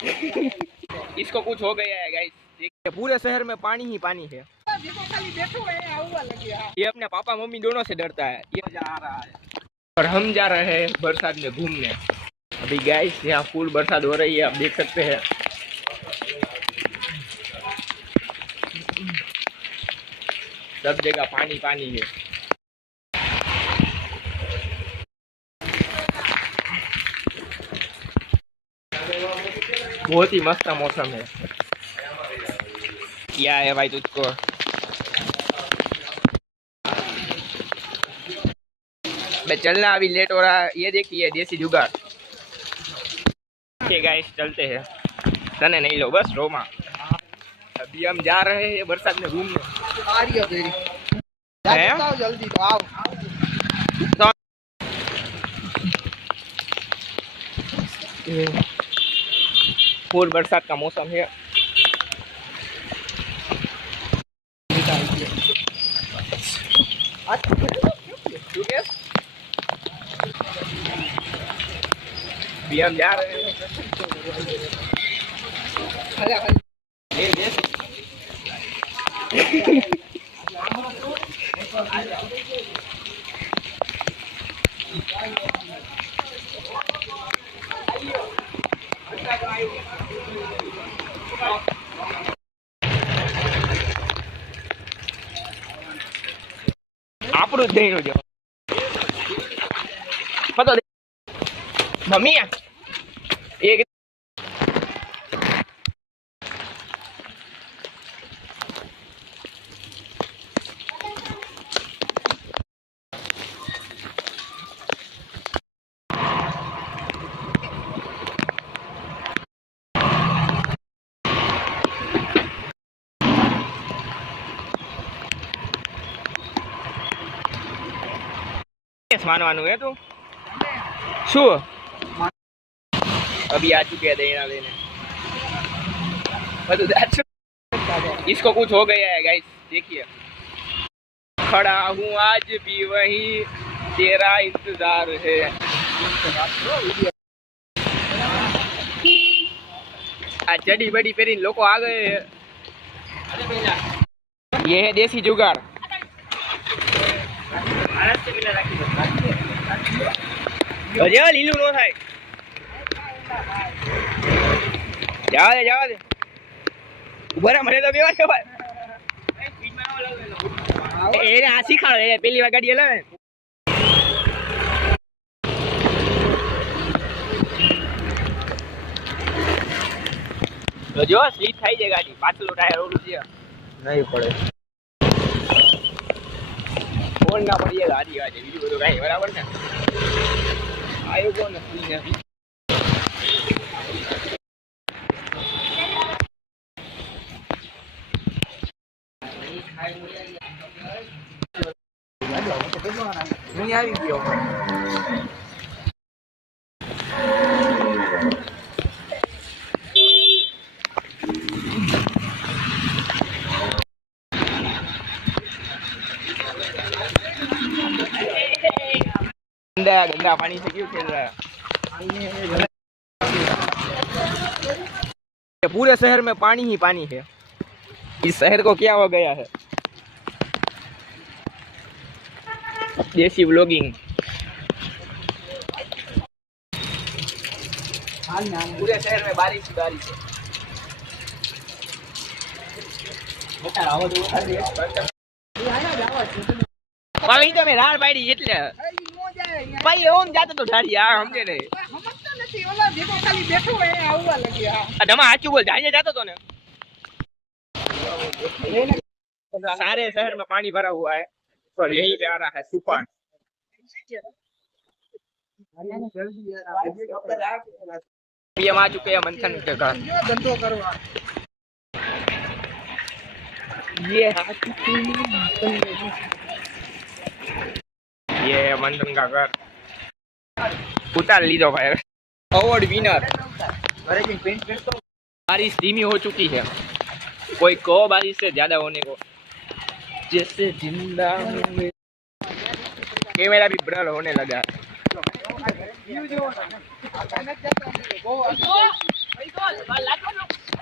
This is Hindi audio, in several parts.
इसको कुछ हो गया है गाइस, देखिए पूरे शहर में पानी ही पानी है। ये अपने पापा मम्मी दोनों से डरता है। ये जा रहा है और हम जा रहे हैं बरसात में घूमने। अभी गाइस यहाँ फुल बरसात हो रही है, आप देख सकते हैं। सब जगह पानी पानी है। बहुत ही मस्त मौसम है। क्या है भाई तुझको? मैं चलना अभी लेट हो रहा है। ये देखिए देसी जुगाड़। ठीक है चलते हैं। तने नहीं लो बस रोमा। अभी हम जा रहे हैं बरसात में घूमने। आ रही है जल्दी तो आओ। फुल बरसात का मौसम है। अभी हम जा रहे हैं। આપણું જ દઈ જો પતો મમ્મી એક मानवानु है तू शू अभी आ चुके हैं देना लेने। इसको कुछ हो गया है गाइस, देखिए खड़ा हूँ आज भी वही तेरा इंतजार है। आज चढ़ी बड़ी पेरी लोग आ गए हैं। ये है देसी जुगाड़। લીલું નો થાય જવા દે ઉભા રહે મને તો બેવા ખબર એને આ શીખાડે પેલી વાર ગાડી હલાવે તો જો સ્લીપ થઈ જાય ગાડી પાછલું ટાયર ઓલું છે નહીં પડે ફોન ના પડીએ ગાડી આજે બીજું બધું કાંઈ બરાબર ને આયો કોણ નથી नहीं आ रही थी गंदा गंदा पानी से क्यों खेल रहा है? पूरे शहर में पानी ही पानी है। इस शहर को क्या हो गया है? देसी व्लॉगिंग। पूरे शहर में बारिश ही बारिश है। भाई तो मैं रार पाड़ी એટલે ભાઈ ઓમ જાતો તો ઢાળી આ સમજે ને સમજતો નથી ઓલા જેકો ખાલી બેઠો હે આવવા લાગ્યા આ ધમા સાચું બોલ ઢાળીએ જાતો તો ને सारे शहर में पानी भरा हुआ है और यही पे आ रहा है तूफान। ये आ चुके हैं मंथन के घर। ये मंथन का घर उतार लीजो भाई। Award winner. बारिश धीमी हो चुकी है, कोई को बारिश से ज्यादा होने को जैसे जिंदा हुए। कैमरा भी ब्लर होने लगा।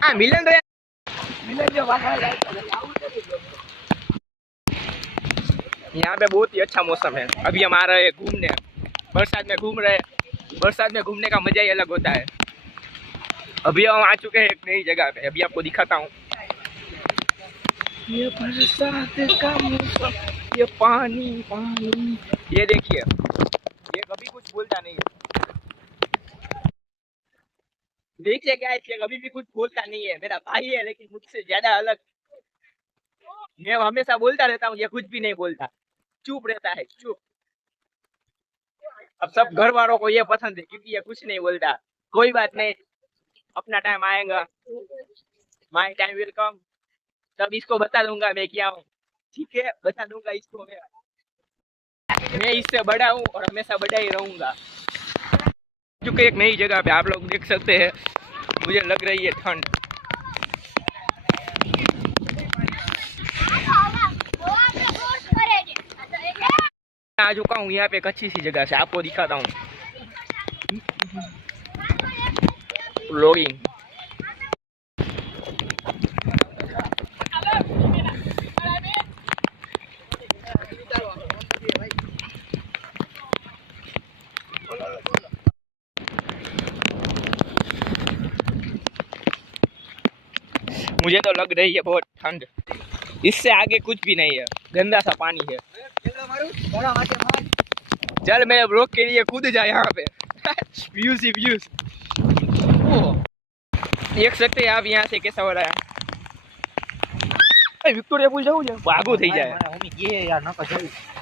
हाँ मिलन तो यहाँ पे बहुत ही अच्छा मौसम है। अभी हम आ रहे हैं घूमने, बरसात में घूम रहे हैं। बरसात में घूमने का मजा ही अलग होता है। अभी हम आ चुके हैं एक नई जगह पे, अभी आपको दिखाता हूँ। ये बरसात का मौसम, ये पानी पानी, ये देखिए, ये कभी कुछ बोलता नहीं है। देखिए क्या है, ये कभी भी कुछ बोलता नहीं है। मेरा भाई है लेकिन मुझसे ज्यादा अलग। मैं हमेशा बोलता रहता हूँ, ये कुछ भी नहीं बोलता, चुप रहता है, चुप। अब सब घर वालों को ये पसंद है क्योंकि ये कुछ नहीं बोलता। कोई बात नहीं, अपना टाइम आएगा, माय टाइम विल कम, तब इसको बता दूंगा मैं क्या हूँ। ठीक है, बता दूंगा इसको मैं इससे बड़ा हूँ और हमेशा बड़ा ही रहूंगा। क्योंकि एक नई जगह पे आप लोग देख सकते हैं, मुझे लग रही है ठंड। आ चुका हूँ यहाँ पे एक अच्छी सी जगह से, आपको दिखाता हूँ। व्लॉगिंग मुझे तो लग रही है बहुत ठंड। इससे आगे कुछ भी नहीं है, गंदा सा पानी है। चल मेरे ब्लॉग के लिए कूद जाए यहाँ पे। व्यूज ही व्यूज देख सकते हैं आप यहाँ से कैसा हो रहा है। વિક્ટોરિયા પુલ જવું છે, ભાગો થઈ જાય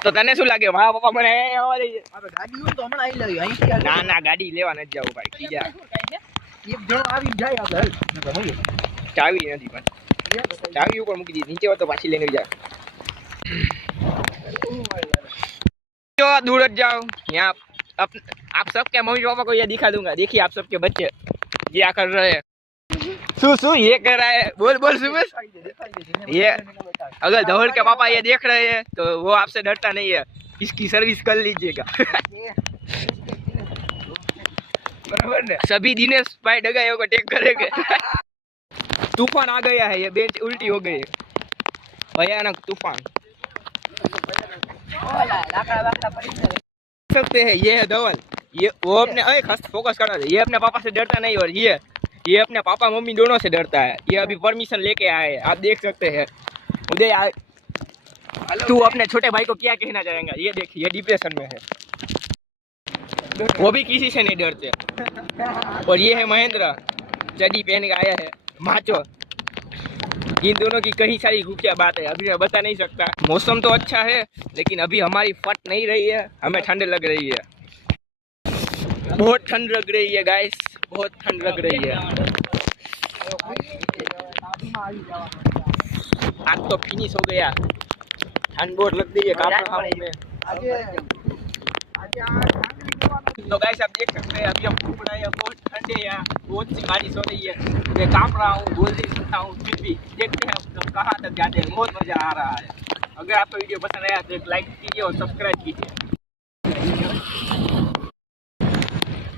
તો તને શું લાગે? મારા પપ્પા મને આવવા દે છે? ગાડી હોય તો હમણાં આવી લેવી અહીંથી। ના ના ગાડી લેવા નથી જવું ભાઈ, બીજા એક જણો આવી જાય આપણે। ચાવી નથી પણ ચાવી ઉપર મૂકી દીધી, નીચે હોય તો પાછી લઈને જાય। जो दूर हट जाओ, यहाँ आप सबके मम्मी पापा को ये दिखा दूंगा। देखिए आप सबके बच्चे क्या कर रहे हैं। सु ये कर रहा है, बोल बोल सुबह। ये अगर धवल के पापा ये देख रहे हैं तो वो आपसे डरता नहीं है, इसकी सर्विस कर लीजिएगा। बराबर ने सभी दिनेश भाई डगाइयों को टेक करेंगे। तूफान आ गया है, ये बेंच उल्टी हो गई है, भयानक तूफान। सकते हैं ये है धवल, ये वो अपने फोकस करना है। ये अपने पापा से डरता नहीं और ये अपने पापा मम्मी दोनों से डरता है। ये अभी परमिशन लेके आए हैं, आप देख सकते हैं। उदय तू अपने छोटे भाई को क्या कहना चाहेगा? ये देखिए ये डिप्रेशन में है, वो भी किसी से नहीं डरते। और ये है महेंद्र, चड्डी पहन के आया है, माचो। इन दोनों की कई सारी गुफिया बात है, अभी मैं बता नहीं सकता। मौसम तो अच्छा है लेकिन अभी हमारी फट नहीं रही है, हमें ठंड लग रही है, बहुत ठंड लग रही है गाइस, बहुत ठंड लग रही है। आज तो फिनिश हो गया, ठंड बहुत लग रही है, कांप रहा हूं मैं। तो गाइस आप देख सकते हैं, अभी हम घूम रहे हैं, बहुत ठंड है यहाँ, बहुत सी बारिश हो रही है, मैं कांप रहा हूँ, बोल नहीं सकता हूँ, फिर भी देखते हैं तो कहाँ तक जाते हैं। बहुत मजा आ रहा है। अगर आपको वीडियो पसंद आया तो एक लाइक कीजिए और सब्सक्राइब कीजिए।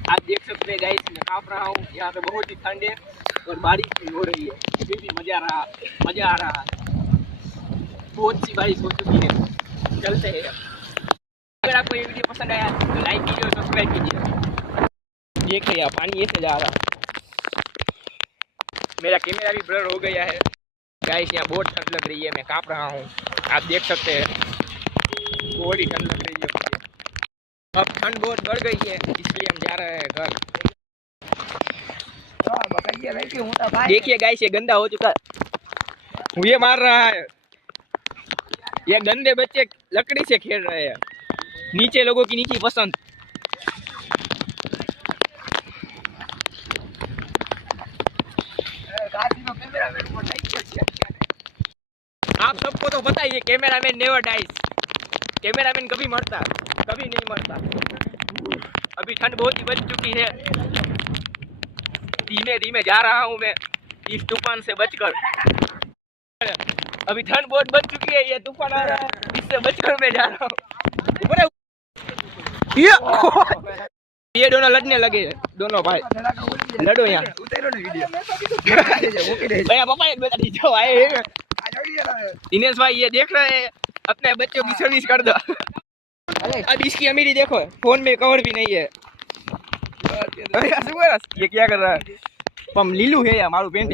आप देख सकते हैं गाइस, मैं कांप रहा हूँ, यहाँ पे बहुत ही ठंड है और बारिश भी हो रही है, फिर भी मजा आ रहा है। बहुत सी बारिश हो चुकी है, चलते हैं। अगर आपको ये वीडियो पसंद आया तो लाइक कीजिए और सब्सक्राइब कीजिए। देखिए यार पानी ऐसे जा रहा है, मेरा कैमरा भी ब्लर हो गया है गाइस। यहाँ बहुत ठंड लग रही है, मैं कांप रहा हूँ, आप देख सकते हैं, बहुत ही ठंड लग रही है। अब ठंड बहुत बढ़ गई है इसलिए हम जा रहे हैं घर। देखिए गाइस ये गंदा हो चुका है, ये मार रहा है। ये गंदे बच्चे लकड़ी से खेल रहे हैं, नीचे लोगों की नीची पसंद। आप सबको तो पता ही है, कैमरामैन नेवर डाइज, कैमरामैन कभी मरता कभी नहीं मरता। अभी ठंड बहुत ही बढ़ चुकी है, धीमे धीमे जा रहा हूँ मैं इस तूफान से बचकर। अभी ठंड बहुत बढ़ चुकी है, ये तूफान आ रहा है, इससे बचकर मैं जा रहा हूँ। ये दोनों लड़ने लगे दोनों भाई लड़ो यहाँ भैया पापा एक बेटा नीचे आए दिनेश भाई ये देख रहे हैं अपने बच्चों की सर्विस कर दो अब इसकी अमीरी देखो फोन में कवर भी नहीं है ये क्या कर रहा है पम लीलू है या मारू पेंट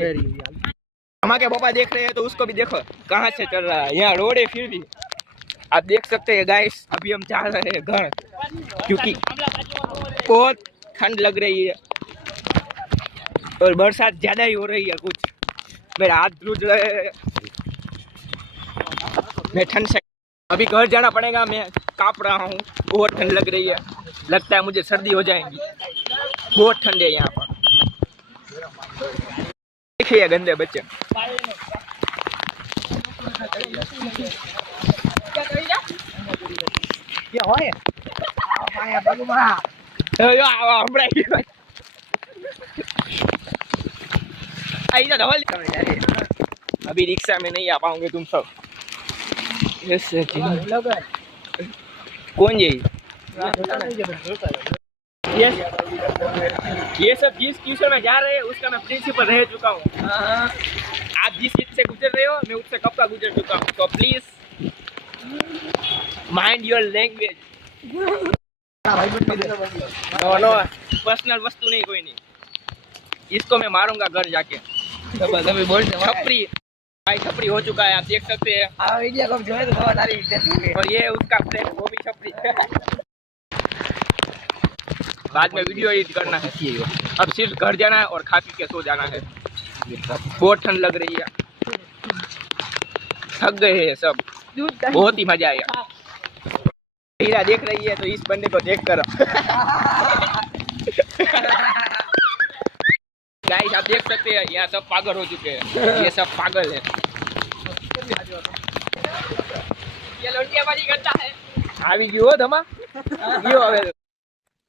हमारे पापा देख रहे हैं तो उसको भी देखो कहाँ से चल रहा है यहाँ रोड है फिर भी आप देख सकते हैं गाइस अभी हम जा रहे हैं घर क्योंकि बहुत ठंड लग रही है और बरसात ज्यादा ही हो रही है कुछ मेरा हाथ धुल रहे हैं मैं ठंड से अभी घर जाना पड़ेगा मैं कांप रहा हूँ बहुत ठंड लग रही है लगता है मुझे सर्दी हो जाएगी बहुत ठंड है यहाँ पर देखिए गंदे बच्चे अभी रिक्शा में नहीं आ पाओगे तुम सब कौन ये सब जिस ट्यूशन में जा रहे हैं उसका मैं प्रिंसिपल रह चुका हूँ आप जिस चीज से गुजर रहे हो मैं उससे कब का गुजर चुका हूँ तो please mind your language no personal वस्तु नहीं कोई नहीं इसको मैं मारूंगा घर जाके छपरी भाई छपरी हो चुका है आप देख सकते हैं और ये उसका फ्रेंड वो भी छपरी बाद में वीडियो एडिट करना है अब सिर्फ घर जाना है और खा पी के सो जाना है बहुत ठंड लग रही है थक गए हैं सब बहुत ही मजा आया हीरा देख रही है तो इस बंदे को देख कर गाइस आप देख सकते हैं यहाँ सब पागल हो चुके हैं ये सब पागल है ये लड़कियाबाजी करता है अभी क्यों हो धमा क्यों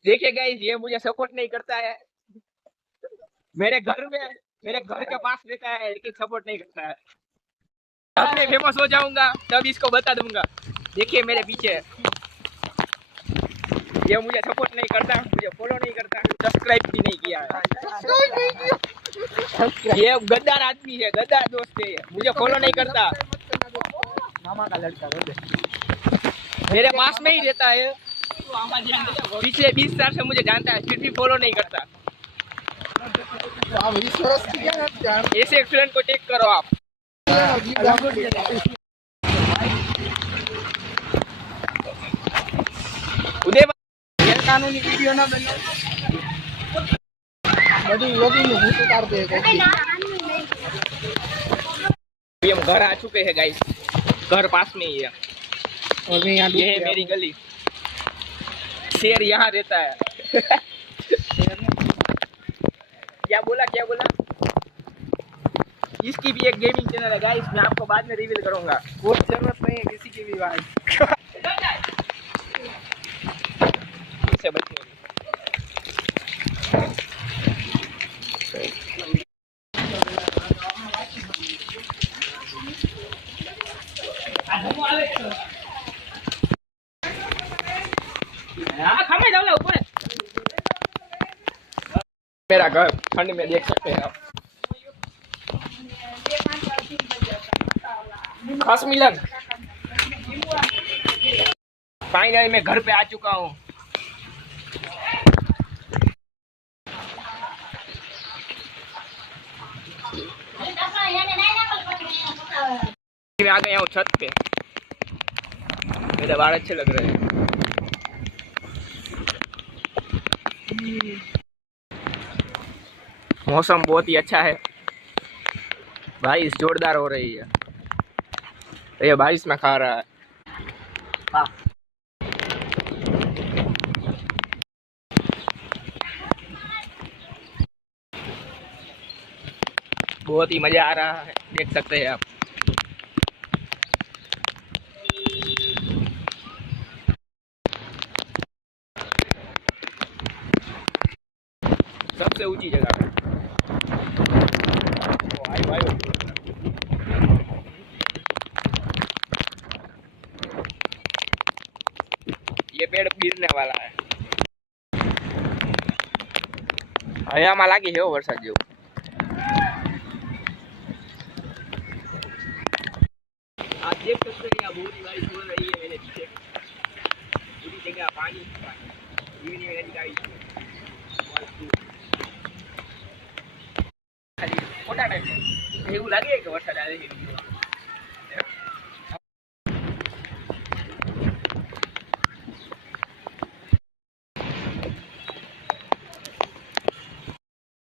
देखिए गाइस ये मुझे सपोर्ट नहीं करता है मेरे घर के पास रहता है लेकिन सपोर्ट नहीं करता है अब मैं फेमस हो जाऊंगा तब इसको बता दूंगा देखिए मेरे पीछे ये मुझे सपोर्ट नहीं करता मुझे फॉलो नहीं करता सब्सक्राइब भी नहीं किया है ये गद्दार आदमी है गद्दार दोस्त है मुझे फॉलो नहीं करता मामा का लड़का मेरे पास में ही रहता है पिछले 20 साल से मुझे जानता है फिर भी फॉलो नहीं करता ऐसे एक फ्रेंड को टेक करो आप उदय कानूनी वीडियो ना बने हम घर आ चुके हैं गाइस घर पास में ही है और मैं यहाँ ये है मेरी गली शेर यहाँ रहता है क्या बोला इसकी भी एक गेमिंग चैनल है गाइस मैं आपको बाद में रिवील करूंगा कोई जरूरत नहीं है किसी की भी भाई से बचने मेरा घर ठंड में देख सकते हैं आप खास मिलन फाइनली मैं घर पे आ चुका हूँ मैं आ गया हूँ छत पे मेरे बाल अच्छे लग रहे हैं मौसम बहुत ही अच्छा है बारिश जोरदार हो रही है ये बारिश में खा रहा है हाँ। बहुत ही मजा आ रहा है देख सकते हैं आप सबसे ऊंची जगह है ये पेड़ गिरने वाला है હવે આમાં લાગે છે વરસાદ જેવું. आप देख सकते हैं यहाँ बहुत गाड़ी छोड़ रही है मेरे पीछे पूरी जगह पानी धीमी धीमी गाड़ी खाली फोटा टाइम એવું લાગે કે વરસાદ આવે છે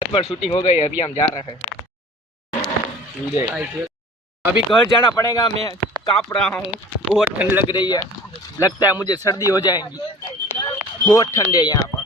पर शूटिंग हो गई अभी हम जा रहे हैं अभी घर जाना पड़ेगा मैं कांप रहा हूँ बहुत ठंड लग रही है लगता है मुझे सर्दी हो जाएगी बहुत ठंड है यहाँ पर